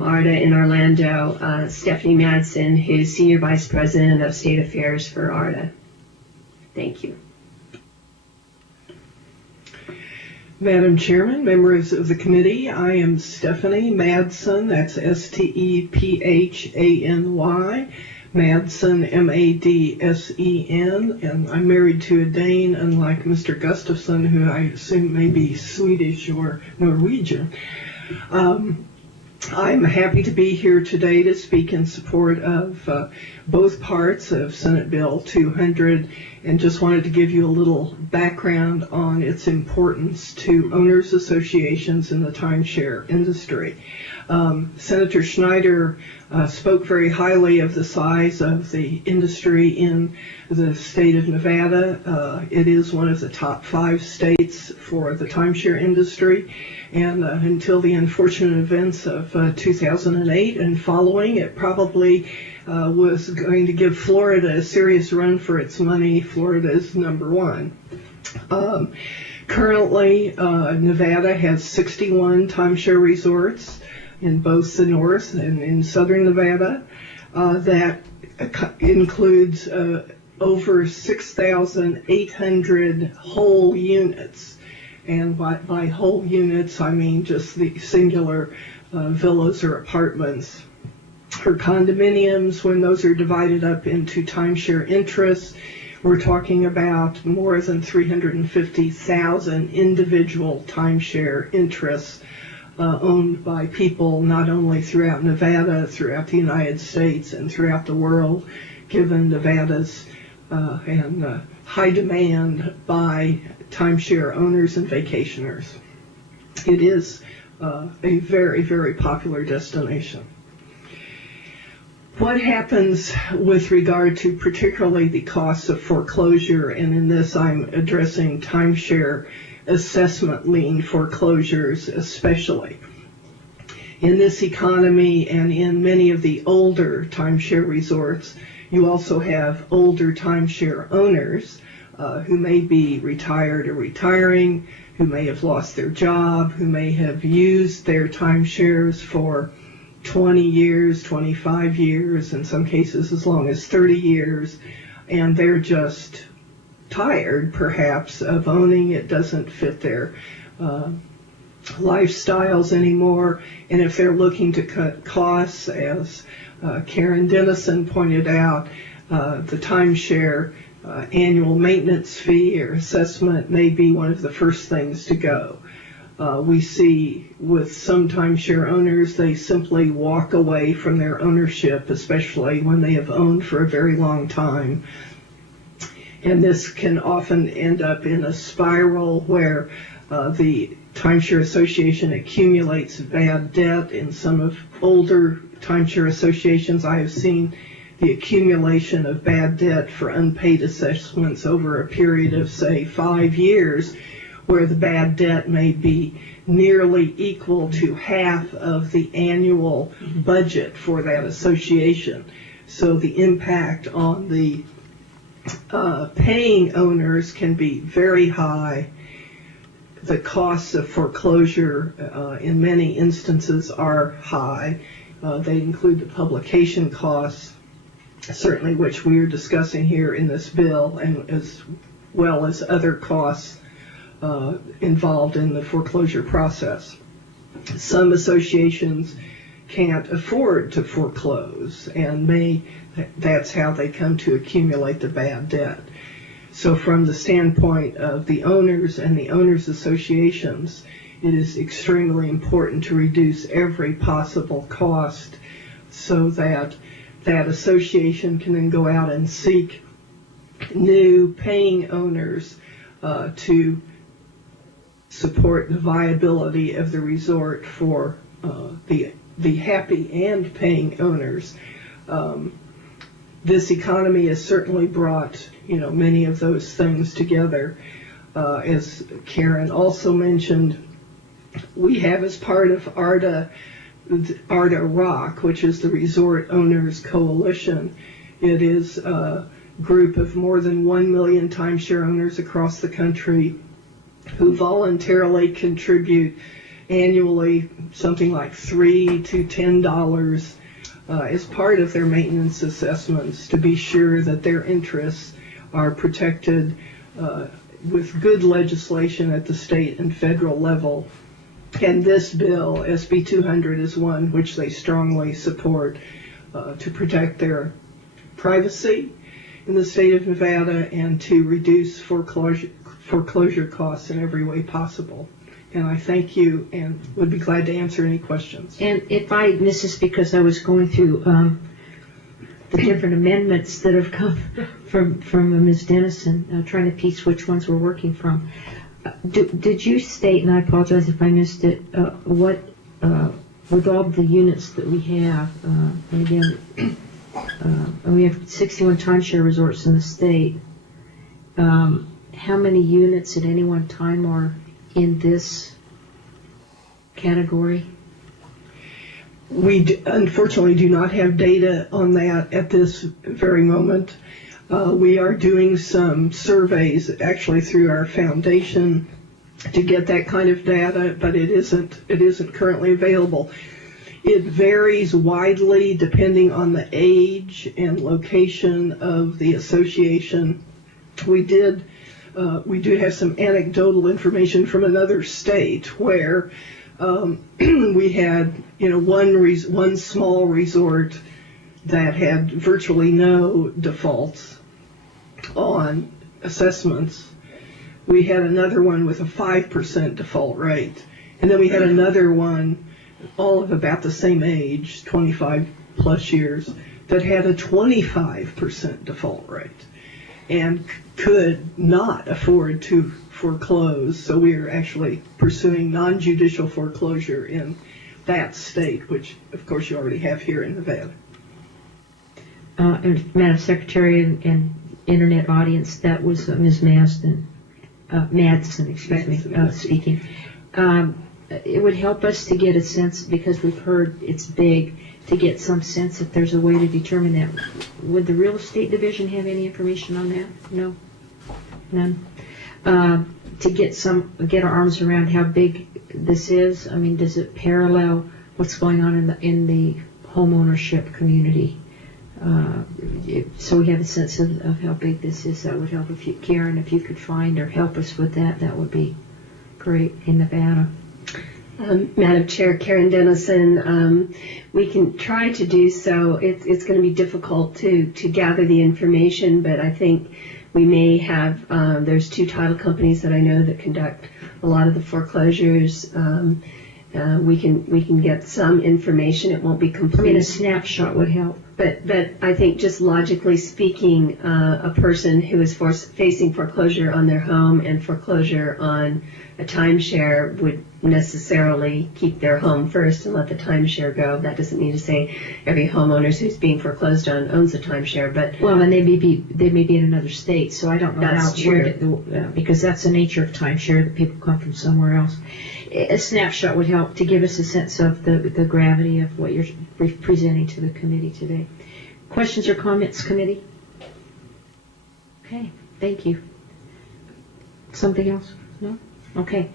ARDA in Orlando, Stephanie Madsen, who's Senior Vice President of State Affairs for ARDA. Thank you. Madam Chairman, members of the committee, I am Stephanie Madsen, that's Stephany, Madsen, Madsen, and I'm married to a Dane, unlike Mr. Gustafson, who I assume may be Swedish or Norwegian. I'm happy to be here today to speak in support of both parts of Senate Bill 200, and just wanted to give you a little background on its importance to owners associations in the timeshare industry. Senator Schneider spoke very highly of the size of the industry in the state of Nevada. It is one of the top 5 states for the timeshare industry, and until the unfortunate events of 2008 and following, it probably was going to give Florida a serious run for its money. Florida is number 1. Currently, Nevada has 61 timeshare resorts in both the north and in southern Nevada. That includes over 6,800 whole units. And by whole units, I mean just the singular villas or apartments. For condominiums, when those are divided up into timeshare interests, we're talking about more than 350,000 individual timeshare interests owned by people not only throughout Nevada, throughout the United States, and throughout the world, given Nevada's high demand by timeshare owners and vacationers. It is a very, very popular destination. What happens with regard to particularly the costs of foreclosure, and in this I'm addressing timeshare assessment lien foreclosures especially. In this economy and in many of the older timeshare resorts, you also have older timeshare owners who may be retired or retiring, who may have lost their job, who may have used their timeshares for 20 years, 25 years, in some cases as long as 30 years, and they're just tired, perhaps, of owning. It doesn't fit their lifestyles anymore, and if they're looking to cut costs, as Karen Dennison pointed out, the timeshare annual maintenance fee or assessment may be one of the first things to go. We see with some timeshare owners, they simply walk away from their ownership, especially when they have owned for a very long time. And this can often end up in a spiral where the timeshare association accumulates bad debt. In some of older timeshare associations, I have seen the accumulation of bad debt for unpaid assessments over a period of, say, 5 years, where the bad debt may be nearly equal to half of the annual budget for that association. So the impact on the paying owners can be very high. The costs of foreclosure in many instances are high. They include the publication costs, certainly which we are discussing here in this bill, and as well as other costs involved in the foreclosure process. Some associations can't afford to foreclose, and that's how they come to accumulate the bad debt. So from the standpoint of the owners and the owners associations, it is extremely important to reduce every possible cost so that that association can then go out and seek new paying owners to support the viability of the resort for the happy and paying owners. This economy has certainly brought, many of those things together. As Karen also mentioned, we have as part of ARDA ROC, which is the Resort Owners Coalition. It is a group of more than 1 million timeshare owners across the country who voluntarily contribute annually something like $3 to $10 as part of their maintenance assessments to be sure that their interests are protected with good legislation at the state and federal level. And this bill, SB 200, is one which they strongly support to protect their privacy in the state of Nevada and to reduce foreclosure costs in every way possible. And I thank you and would be glad to answer any questions. And if I miss this because I was going through the different amendments that have come from Ms. Dennison, trying to piece which ones we're working from. Did you state, and I apologize if I missed it, what, with all the units that we have, and again, we have 61 timeshare resorts in the state, how many units at any one time are in this category? We unfortunately do not have data on that at this very moment. We are doing some surveys actually through our foundation to get that kind of data, but it isn't currently available. It varies widely depending on the age and location of the association. We do have some anecdotal information from another state where we had one small resort that had virtually no defaults on assessments. We had another one with a 5% default rate, and then we had another one, all of about the same age, 25 plus years, that had a 25% default rate and could not afford to foreclose. So we are actually pursuing non-judicial foreclosure in that state, which of course you already have here in Nevada. And Madam Secretary and Internet audience, that was Ms. Madsen, speaking. It would help us to get a sense, because we've heard it's big, to get some sense if there's a way to determine that. Would the real estate division have any information on that? No? None? To get our arms around how big this is, I mean, does it parallel what's going on in the home ownership community? So we have a sense of how big this is. That would help. Karen, if you could find or help us with that, that would be great in Nevada. Madam Chair, Karen Dennison, we can try to do so. It's going to be difficult to gather the information, but I think we may have, there's 2 title companies that I know that conduct a lot of the foreclosures. We can get some information. It won't be complete. I mean, a snapshot would help. But I think just logically speaking, a person who is facing foreclosure on their home and foreclosure on a timeshare would necessarily keep their home first and let the timeshare go. That doesn't mean to say every homeowner who's being foreclosed on owns a timeshare, but well, and they may be in another state, so I don't know that's true. Because that's the nature of timeshare, that people come from somewhere else. A snapshot would help to give us a sense of the gravity of what you're presenting to the committee today. Questions or comments, committee? Okay, thank you. Something else? No? Okay.